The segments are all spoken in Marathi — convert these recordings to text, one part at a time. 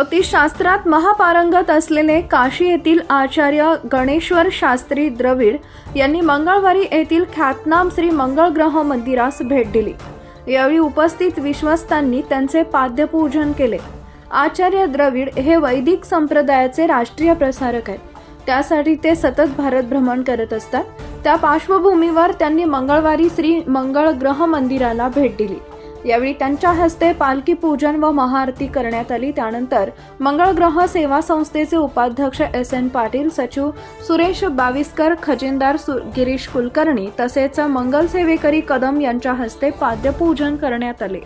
ज्योतिषशास्त्रात महापारंगत असलेले काशी येथील आचार्य गणेश्वर शास्त्री द्रविड यांनी मंगळवारी येथील ख्यातनाम श्री मंगळ ग्रह मंदिरास भेट दिली। यावेळी उपस्थित विश्वस्तांनी त्यांचे पाद्यपूजन केले। आचार्य द्रविड हे वैदिक संप्रदायाचे राष्ट्रीय प्रसारक आहेत, त्यासाठी ते सतत भारत भ्रमण करत असतात। त्या पार्श्वभूमीवर त्यांनी मंगळवारी श्री मंगळ ग्रह मंदिराला भेट दिली। यावेळी त्यांच्या हस्ते पालखी पूजन व महाआरती करण्यात आली। त्यानंतर मंगळ ग्रह सेवा संस्थेचे उपाध्यक्ष SN पाटील, सचिव सुरेश बाविस्कर, खजिनदार गिरीश कुलकर्णी तसेच मंगल सेवेकरी कदम यांच्या हस्ते पाद्यपूजन करण्यात आले।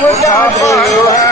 मुझे